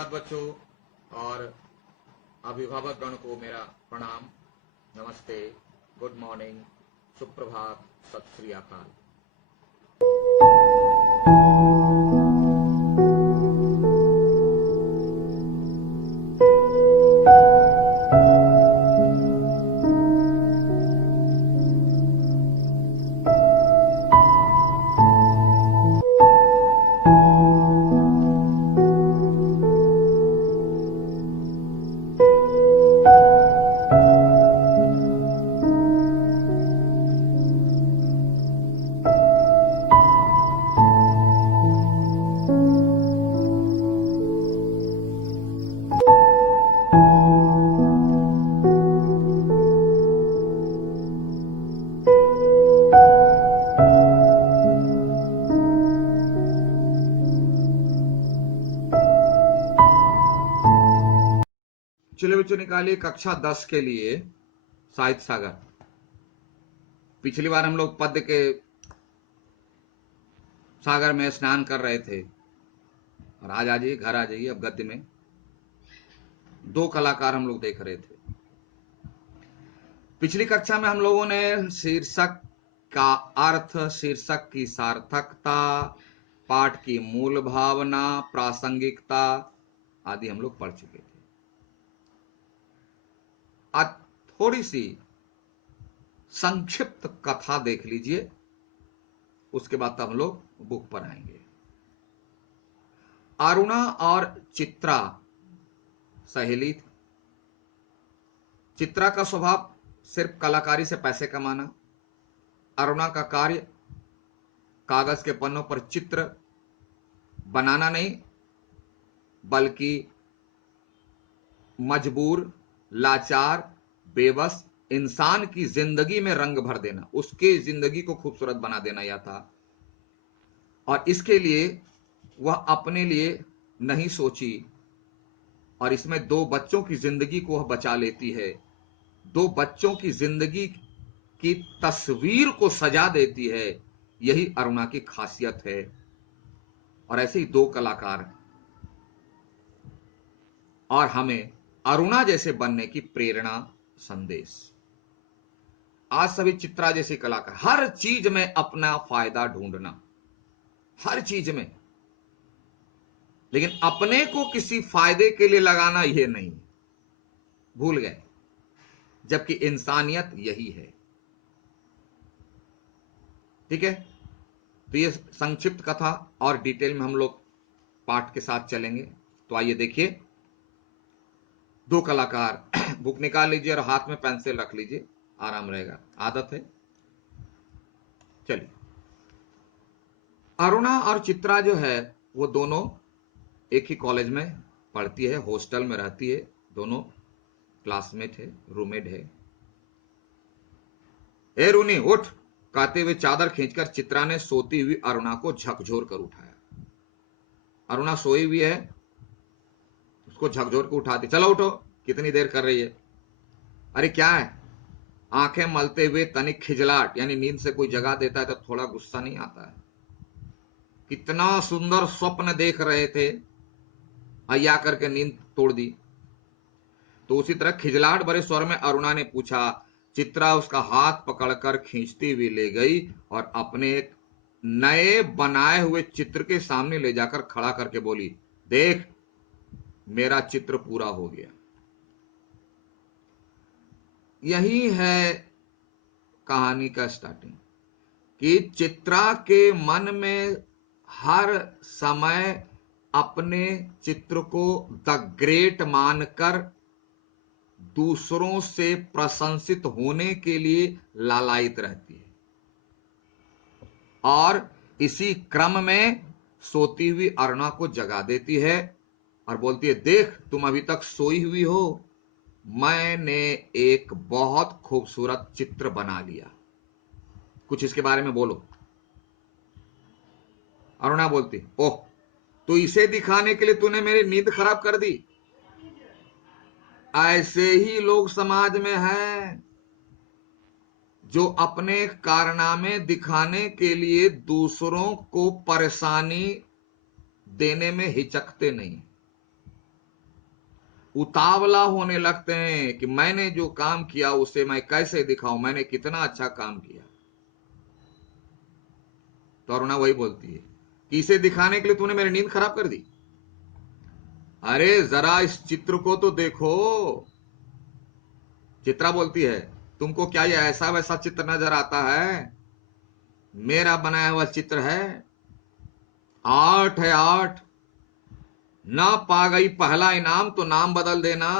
धन्यवाद बच्चों, और अभिभावक गण को मेरा प्रणाम, नमस्ते, गुड मॉर्निंग, सुप्रभात, सत श्री अकाल। चलिए बच्चों, निकालिए कक्षा 10 के लिए साहित्य सागर। पिछली बार हम लोग पद्य के सागर में स्नान कर रहे थे, और आज आ जाइए, घर आ जाइए। अब गद्य में दो कलाकार हम लोग देख रहे थे। पिछली कक्षा में हम लोगों ने शीर्षक का अर्थ, शीर्षक की सार्थकता, पाठ की मूल भावना, प्रासंगिकता आदि हम लोग पढ़ चुके थे। आज थोड़ी सी संक्षिप्त कथा देख लीजिए, उसके बाद तब हम लोग बुक पर आएंगे। अरुणा और चित्रा सहेली थी। चित्रा का स्वभाव सिर्फ कलाकारी से पैसे कमाना, अरुणा का कार्य कागज के पन्नों पर चित्र बनाना नहीं, बल्कि मजबूर, लाचार, बेबस इंसान की जिंदगी में रंग भर देना, उसके जिंदगी को खूबसूरत बना देना यह था। और इसके लिए वह अपने लिए नहीं सोची, और इसमें दो बच्चों की जिंदगी को वह बचा लेती है, दो बच्चों की जिंदगी की तस्वीर को सजा देती है। यही अरुणा की खासियत है। और ऐसे ही दो कलाकार, और हमें अरुणा जैसे बनने की प्रेरणा, संदेश। आज सभी चित्रा जैसे कलाकार, हर चीज में अपना फायदा ढूंढना, हर चीज में, लेकिन अपने को किसी फायदे के लिए लगाना यह नहीं, भूल गए। जबकि इंसानियत यही है। ठीक है, तो ये संक्षिप्त कथा, और डिटेल में हम लोग पाठ के साथ चलेंगे। तो आइए देखिए, दो कलाकार। बुक निकाल लीजिए और हाथ में पेंसिल रख लीजिए, आराम रहेगा, आदत है। चलिए, अरुणा और चित्रा जो है वो दोनों एक ही कॉलेज में पढ़ती है, हॉस्टल में रहती है, दोनों क्लासमेट है, रूममेट है। ए रूनी उठ, कहते हुए चादर खींचकर चित्रा ने सोती हुई अरुणा को झकझोर कर उठाया। अरुणा सोई हुई है, उसको झकझोर कर उठाती, चलो उठो, कितनी देर कर रही है? अरे क्या है? आंखें मलते हुए तनिक खिजलाहट, यानी नींद से कोई जगा देता है तो थोड़ा गुस्सा नहीं आता है। कितना सुंदर स्वप्न देख रहे थे, अय्या करके नींद तोड़ दी। तो उसी तरह खिजलाहट भरे स्वर में अरुणा ने पूछा। चित्रा उसका हाथ पकड़कर खींचती हुई ले गई और अपने एक नए बनाए हुए चित्र के सामने ले जाकर खड़ा करके बोली, देख, मेरा चित्र पूरा हो गया। यही है कहानी का स्टार्टिंग, कि चित्रा के मन में हर समय अपने चित्र को द ग्रेट मानकर दूसरों से प्रशंसित होने के लिए लालायित रहती है। और इसी क्रम में सोती हुई अरुणा को जगा देती है और बोलती है, देख, तुम अभी तक सोई हुई हो, मैंने एक बहुत खूबसूरत चित्र बना लिया, कुछ इसके बारे में बोलो। अरुणा बोलती, ओह, तो इसे दिखाने के लिए तूने मेरी नींद खराब कर दी। ऐसे ही लोग समाज में हैं, जो अपने कारनामे दिखाने के लिए दूसरों को परेशानी देने में हिचकते नहीं। उतावला होने लगते हैं कि मैंने जो काम किया उसे मैं कैसे दिखाऊं, मैंने कितना अच्छा काम किया। तो अरुणा वही बोलती है कि इसे दिखाने के लिए तूने मेरी नींद खराब कर दी। अरे जरा इस चित्र को तो देखो। चित्रा बोलती है, तुमको क्या ये ऐसा वैसा चित्र नजर आता है? मेरा बनाया हुआ चित्र है, आर्ट है आर्ट। ना पा गई पहला इनाम तो नाम बदल देना।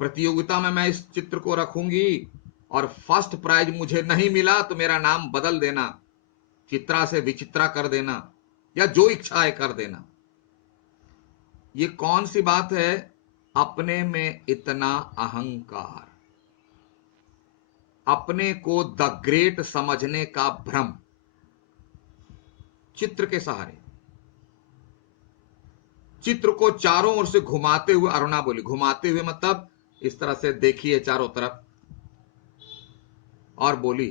प्रतियोगिता में मैं इस चित्र को रखूंगी और फर्स्ट प्राइज मुझे नहीं मिला तो मेरा नाम बदल देना, चित्रा से विचित्रा कर देना, या जो इच्छा है कर देना। ये कौन सी बात है? अपने में इतना अहंकार, अपने को द ग्रेट समझने का भ्रम। चित्र के सहारे, चित्र को चारों ओर से घुमाते हुए, अरुणा बोली घुमाते हुए मतलब इस तरह से देखिए चारों तरफ, और बोली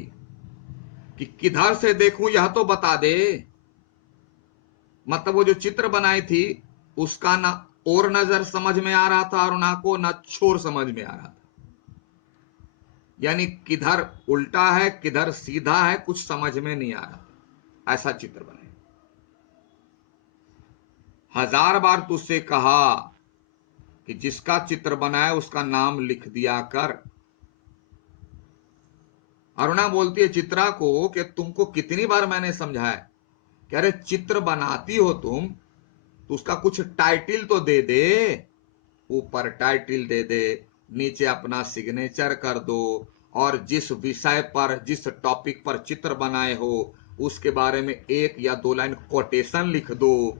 कि किधर से देखूं यह तो बता दे। मतलब वो जो चित्र बनाई थी उसका ना और नजर समझ में आ रहा था अरुणा को, ना छोर समझ में आ रहा था। यानी किधर उल्टा है किधर सीधा है कुछ समझ में नहीं आ रहा था। ऐसा चित्र बनाए। हजार बार तुझसे कहा कि जिसका चित्र बनाए उसका नाम लिख दिया कर। अरुणा बोलती है चित्रा को कि तुमको कितनी बार मैंने समझाया कि अरे चित्र बनाती हो तुम तो उसका कुछ टाइटल तो दे दे, ऊपर टाइटल दे दे, नीचे अपना सिग्नेचर कर दो, और जिस विषय पर जिस टॉपिक पर चित्र बनाए हो उसके बारे में 1 या 2 लाइन कोटेशन लिख दो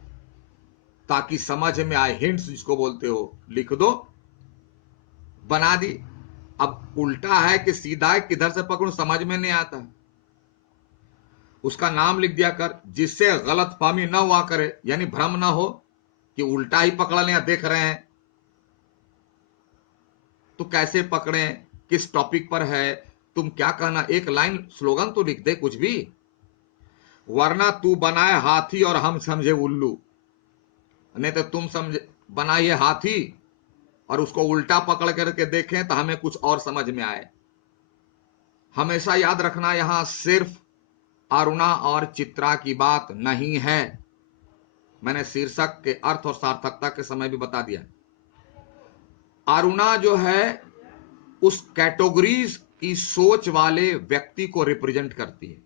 ताकि समझ में आए। हिंट्स जिसको बोलते हो लिख दो, बना दी। अब उल्टा है कि सीधा है, किधर से पकड़ूं समझ में नहीं आता। उसका नाम लिख दिया कर जिससे गलतफहमी न हुआ करे, यानी भ्रम ना हो कि उल्टा ही पकड़ लें या देख रहे हैं। तो कैसे पकड़े, किस टॉपिक पर है, तुम क्या कहना, 1 लाइन स्लोगन तो लिख दे कुछ भी। वरना तू बनाए हाथी और हम समझे उल्लू। नहीं तो तुम समझे बनाइए हाथी और उसको उल्टा पकड़ करके देखें तो हमें कुछ और समझ में आए। हमेशा याद रखना यहां सिर्फ अरुणा और चित्रा की बात नहीं है। मैंने शीर्षक के अर्थ और सार्थकता के समय भी बता दिया। अरुणा जो है उस कैटेगरीज की सोच वाले व्यक्ति को रिप्रेजेंट करती है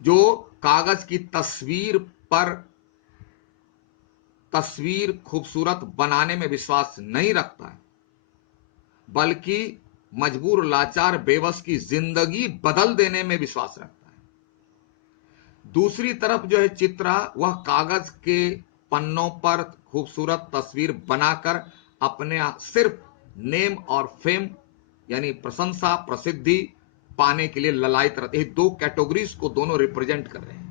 जो कागज की तस्वीर पर तस्वीर खूबसूरत बनाने में विश्वास नहीं रखता है, बल्कि मजबूर लाचार बेबस की जिंदगी बदल देने में विश्वास रखता है। दूसरी तरफ जो है चित्रा, वह कागज के पन्नों पर खूबसूरत तस्वीर बनाकर अपने सिर्फ नेम और फेम यानी प्रशंसा प्रसिद्धि पाने के लिए ललायत रहते हैं। 2 कैटेगरीज को दोनों रिप्रेजेंट कर रहे हैं।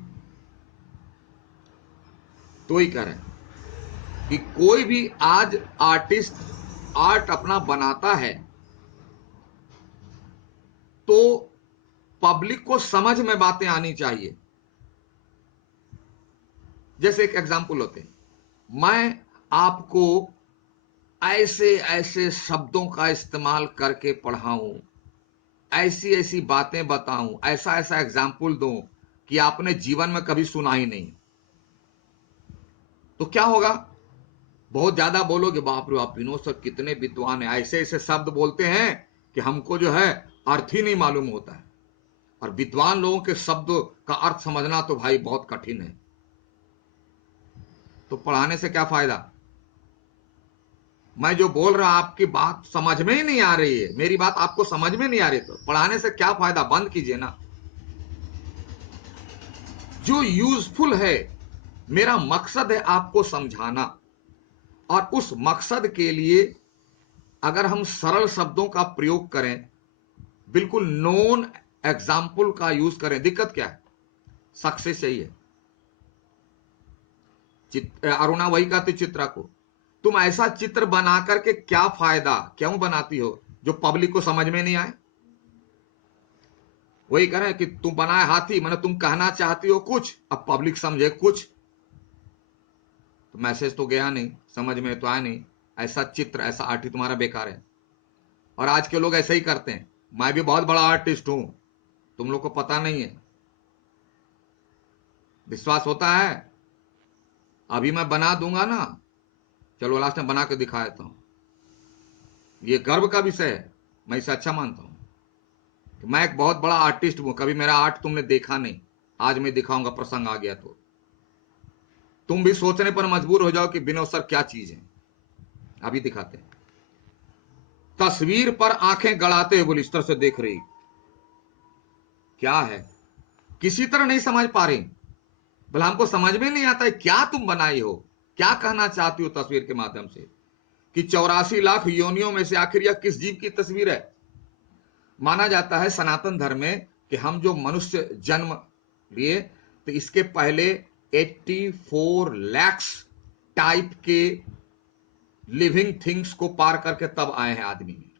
तो ही कह रहे हैं कि कोई भी आज आर्टिस्ट आर्ट अपना बनाता है तो पब्लिक को समझ में बातें आनी चाहिए। जैसे एक एग्जांपल होते हैं, मैं आपको ऐसे ऐसे शब्दों का इस्तेमाल करके पढ़ाऊं, ऐसी ऐसी बातें बताऊं, ऐसा ऐसा एग्जाम्पल दूं कि आपने जीवन में कभी सुना ही नहीं। तो क्या होगा, बहुत ज्यादा बोलोगे, बाप रे बाप विनोद सर कितने विद्वान है, ऐसे ऐसे शब्द बोलते हैं कि हमको जो है अर्थ ही नहीं मालूम होता है। और विद्वान लोगों के शब्द का अर्थ समझना तो भाई बहुत कठिन है। तो पढ़ाने से क्या फायदा? मैं जो बोल रहा आपकी बात समझ में ही नहीं आ रही है, मेरी बात आपको समझ में नहीं आ रही, तो पढ़ाने से क्या फायदा? बंद कीजिए ना। जो यूजफुल है, मेरा मकसद है आपको समझाना, और उस मकसद के लिए अगर हम सरल शब्दों का प्रयोग करें, बिल्कुल नॉन एग्जाम्पल का यूज करें, दिक्कत क्या है? सक्सेस यही है। अरुणा वही कहती चित्रा को, तुम ऐसा चित्र बना करके क्या फायदा, क्यों बनाती हो जो पब्लिक को समझ में नहीं आए? वही कह रहे हैं कि तुम बनाए हाथी, मतलब तुम कहना चाहती हो कुछ, अब पब्लिक समझे कुछ। तो मैसेज तो गया नहीं, समझ में तो आया नहीं, ऐसा चित्र, ऐसा आर्ट ही तुम्हारा बेकार है। और आज के लोग ऐसा ही करते हैं। मैं भी बहुत बड़ा आर्टिस्ट हूं, तुम लोग को पता नहीं है। विश्वास होता है? अभी मैं बना दूंगा ना, चलो लास्ट में बना के दिखा देता हूं। ये गर्व का विषय है, मैं इसे अच्छा मानता हूं कि मैं एक बहुत बड़ा आर्टिस्ट हूं। कभी मेरा आर्ट तुमने देखा नहीं, आज मैं दिखाऊंगा, प्रसंग आ गया तो तुम भी सोचने पर मजबूर हो जाओ कि विनोद सर क्या चीज है। अभी दिखाते हैं। तस्वीर पर आंखें गड़ाते हुए इस तरह से देख रही, क्या है, किसी तरह नहीं समझ पा रही। बोला हमको समझ में नहीं आता है क्या तुम बनाई हो, क्या कहना चाहती हो तस्वीर के माध्यम से, कि 84 लाख योनियों में से आखिर यह किस जीव की तस्वीर है। माना जाता है सनातन धर्म में कि हम जो मनुष्य जन्म लिए तो इसके पहले 84 lakhs टाइप के लिविंग थिंग्स को पार करके तब आए हैं आदमी में।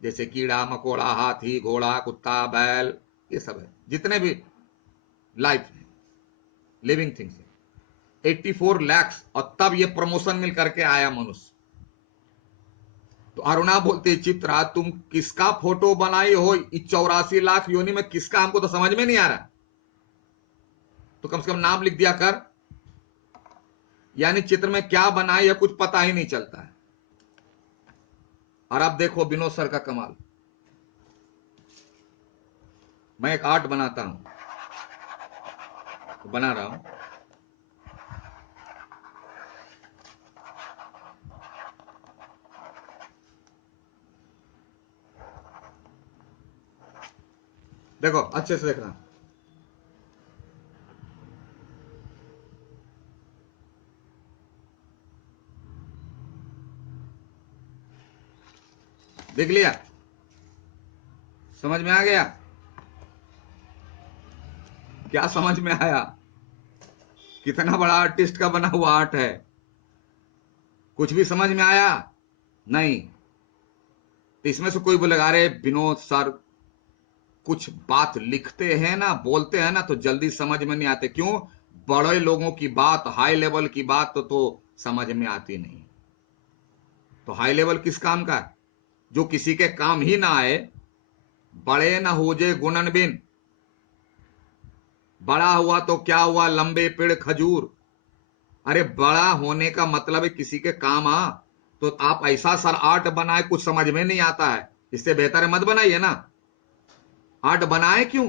जैसे कीड़ा मकोड़ा, हाथी, घोड़ा, कुत्ता, बैल, ये सब है, जितने भी लाइफ है, लिविंग थिंग्स है 84 lakhs, और तब ये प्रमोशन मिल करके आया मनुष्य। तो अरुणा बोलते, चित्रा तुम किसका फोटो बनाई हो 84 लाख योनि में, किसका, हमको तो समझ में नहीं आ रहा। तो कम से कम नाम लिख दिया कर। यानी चित्र में क्या बनाई है कुछ पता ही नहीं चलता है। और अब देखो विनोद सर का कमाल। मैं एक आर्ट बनाता हूं, तो बना रहा हूं, देखो अच्छे से देखना। देख लिया, समझ में आ गया? क्या समझ में आया? कितना बड़ा आर्टिस्ट का बना हुआ आर्ट है। कुछ भी समझ में आया? नहीं। तो इसमें से कोई बोलेगा अरे विनोद सर कुछ बात लिखते हैं ना, बोलते हैं ना तो जल्दी समझ में नहीं आते। क्यों? बड़े लोगों की बात, हाई लेवल की बात तो समझ में आती नहीं। तो हाई लेवल किस काम का? जो किसी के काम ही ना आए। बड़े न हो जे गुणन बिन, बड़ा हुआ तो क्या हुआ लंबे पेड़ खजूर। अरे बड़ा होने का मतलब है किसी के काम आ। तो आप ऐसा सर आर्ट बनाए, कुछ समझ में नहीं आता है, इससे बेहतर है मत बनाइए ना। आर्ट बनाए क्यों?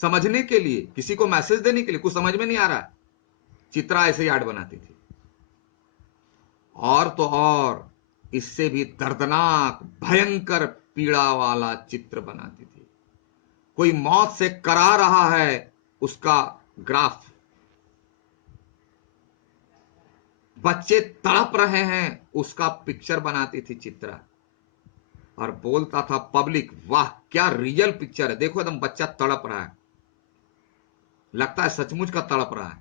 समझने के लिए, किसी को मैसेज देने के लिए। कुछ समझ में नहीं आ रहा है। चित्रा ऐसे ही आर्ट बनाती थी। और तो और इससे भी दर्दनाक भयंकर पीड़ा वाला चित्र बनाती थी। कोई मौत से करा रहा है उसका ग्राफ, बच्चे तड़प रहे हैं उसका पिक्चर बनाती थी चित्रा। और बोलता था पब्लिक वाह क्या रियल पिक्चर है, देखो एकदम बच्चा तड़प रहा है, लगता है सचमुच का तड़प रहा है।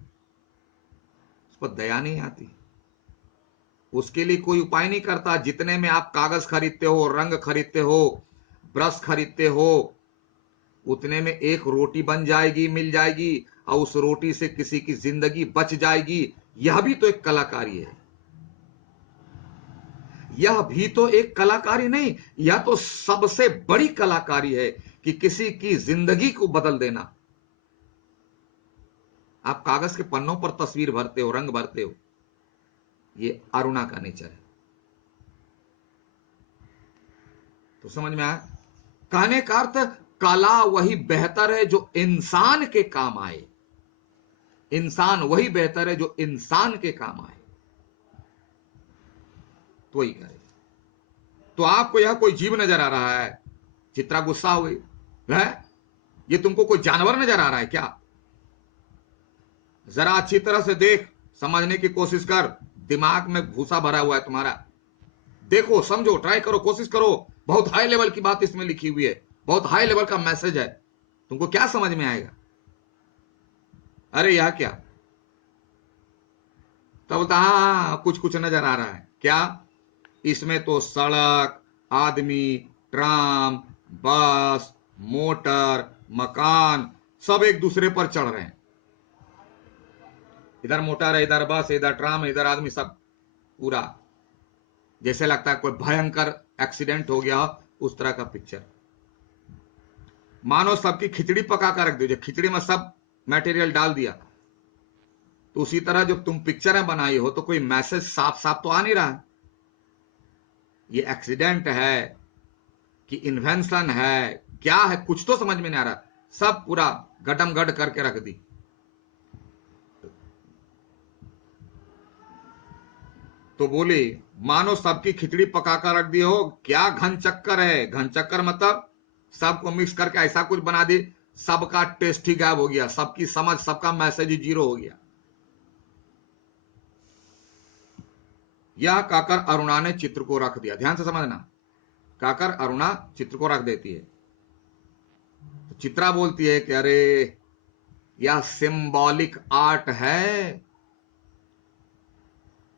उसको दया नहीं आती, उसके लिए कोई उपाय नहीं करता। जितने में आप कागज खरीदते हो, रंग खरीदते हो, ब्रश खरीदते हो, उतने में एक रोटी बन जाएगी, मिल जाएगी, और उस रोटी से किसी की जिंदगी बच जाएगी। यह भी तो एक कलाकारी है। यह भी तो एक कलाकारी नहीं, यह तो सबसे बड़ी कलाकारी है कि किसी की जिंदगी को बदल देना। आप कागज के पन्नों पर तस्वीर भरते हो, रंग भरते हो, ये अरुणा का नेचर है। तो समझ में आया? कहने का अर्थ कला वही बेहतर है जो इंसान के काम आए। इंसान वही बेहतर है जो इंसान के काम आए, तो वही करे। तो आपको यह कोई जीव नजर आ रहा है? चित्रा गुस्सा हो गई है, ये तुमको कोई जानवर नजर आ रहा है क्या? जरा अच्छी तरह से देख, समझने की कोशिश कर। दिमाग में भूसा भरा हुआ है तुम्हारा। देखो, समझो, ट्राई करो, कोशिश करो। बहुत हाई लेवल की बात इसमें लिखी हुई है, बहुत हाई लेवल का मैसेज है। तुमको क्या समझ में आएगा? अरे यह क्या? तब बोलता हाँ कुछ कुछ नजर आ रहा है। क्या? इसमें तो सड़क, आदमी, ट्राम, बस, मोटर, मकान सब एक दूसरे पर चढ़ रहे हैं। इधर मोटर है, इधर बस, इधर ट्राम, इधर आदमी, सब पूरा जैसे लगता है कोई भयंकर एक्सीडेंट हो गया उस तरह का पिक्चर। मानो सबकी खिचड़ी पका कर रख दीजिए, खिचड़ी में सब मटेरियल डाल दिया, तो उसी तरह जब तुम पिक्चरें बनाई हो तो कोई मैसेज साफ साफ तो आ नहीं रहा है। ये एक्सीडेंट है कि इन्वेंशन है, क्या है, कुछ तो समझ में नहीं आ रहा, सब पूरा गटम गट करके रख दी। तो बोली मानो सबकी खिचड़ी पकाकर रख दी हो, क्या घन चक्कर है। घन चक्कर मतलब सबको मिक्स करके ऐसा कुछ बना दी, सबका टेस्ट ही गायब हो गया, सबकी समझ, सबका मैसेज ही जीरो हो गया। यह कहकर अरुणा ने चित्र को रख दिया। ध्यान से समझना, कहकर अरुणा चित्र को रख देती है। तो चित्रा बोलती है कि अरे यह सिंबॉलिक आर्ट है,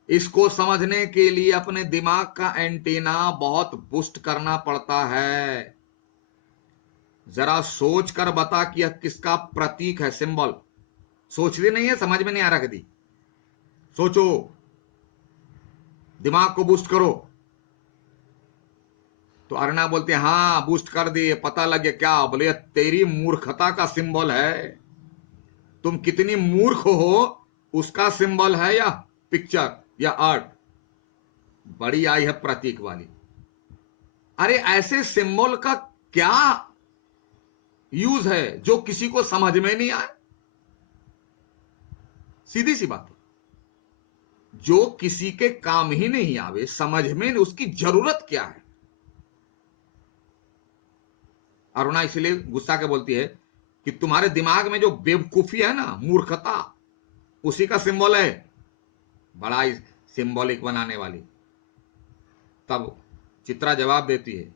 इसको समझने के लिए अपने दिमाग का एंटीना बहुत बूस्ट करना पड़ता है। जरा सोच कर बता कि यह किसका प्रतीक है, सिंबल। सोचती नहीं है, समझ में नहीं आ रहा। दी सोचो, दिमाग को बूस्ट करो। तो अरुणा बोलती है हाँ बूस्ट कर दिए, पता लग गया। क्या बोले, तेरी मूर्खता का सिंबल है, तुम कितनी मूर्ख हो उसका सिंबल है या पिक्चर या आर्ट। बड़ी आई है प्रतीक वाली। अरे ऐसे सिंबल का क्या यूज है जो किसी को समझ में नहीं आए। सीधी सी बात है, जो किसी के काम ही नहीं आवे, समझ में नहीं, उसकी जरूरत क्या है। अरुणा इसलिए गुस्सा के बोलती है कि तुम्हारे दिमाग में जो बेवकूफी है ना, मूर्खता, उसी का सिंबल है, बड़ा ही सिंबॉलिक बनाने वाली। तब चित्रा जवाब देती है,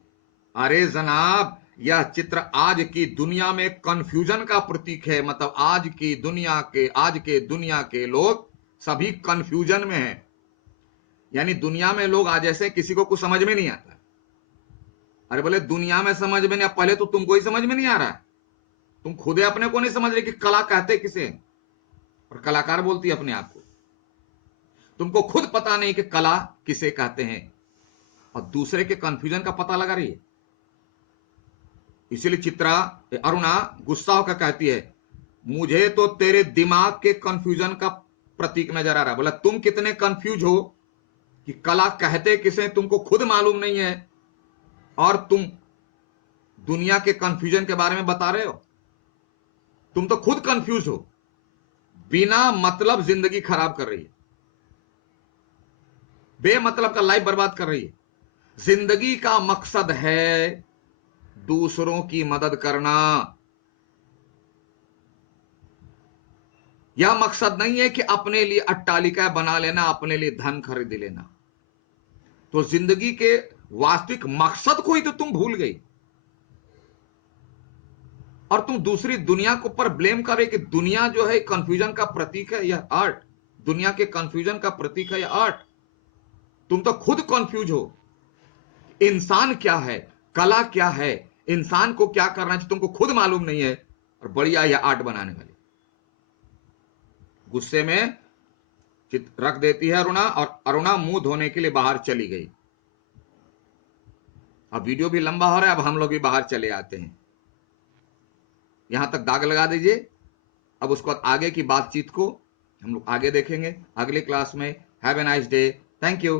अरे जनाब यह चित्र आज की दुनिया में कंफ्यूजन का प्रतीक है। मतलब आज के दुनिया के लोग सभी कंफ्यूजन में हैं। यानी दुनिया में लोग आज ऐसे किसी को कुछ समझ में नहीं आता। अरे बोले दुनिया में समझ में नहीं, पहले तो तुमको ही समझ में नहीं आ रहा है, तुम खुद अपने को नहीं समझ रहे कि कला कहते किसे, और कलाकार बोलती है अपने आप को। तुमको खुद पता नहीं कि कला किसे कहते हैं, और दूसरे के कंफ्यूजन का पता लगा रही है। इसलिए चित्रा, अरुणा गुस्सा होकर कहती है, मुझे तो तेरे दिमाग के कंफ्यूजन का प्रतीक नजर आ रहा है। बोला तुम कितने कंफ्यूज हो कि कला कहते किसे तुमको खुद मालूम नहीं है, और तुम दुनिया के कंफ्यूजन के बारे में बता रहे हो। तुम तो खुद कंफ्यूज हो, बिना मतलब जिंदगी खराब कर रही है, बेमतलब का लाइफ बर्बाद कर रही है। जिंदगी का मकसद है दूसरों की मदद करना। यह मकसद नहीं है कि अपने लिए अट्टालिका बना लेना, अपने लिए धन खरीद लेना। तो जिंदगी के वास्तविक मकसद को ही तो तुम भूल गई, और तुम दूसरी दुनिया के ऊपर ब्लेम कर रहे कि दुनिया जो है कंफ्यूजन का प्रतीक है, यह आर्ट दुनिया के कंफ्यूजन का प्रतीक है, यह आर्ट। तुम तो खुद कंफ्यूज हो, इंसान क्या है, कला क्या है, इंसान को क्या करना चाहिए तुमको खुद मालूम नहीं है, और बढ़िया यह आर्ट बनाने वाली। गुस्से में चित्र रख देती है अरुणा, और अरुणा मुंह धोने के लिए बाहर चली गई। अब वीडियो भी लंबा हो रहा है, अब हम लोग भी बाहर चले आते हैं। यहां तक दाग लगा दीजिए। अब उसके बाद आगे की बातचीत को हम लोग आगे देखेंगे अगले क्लास में। Have a nice day, thank you.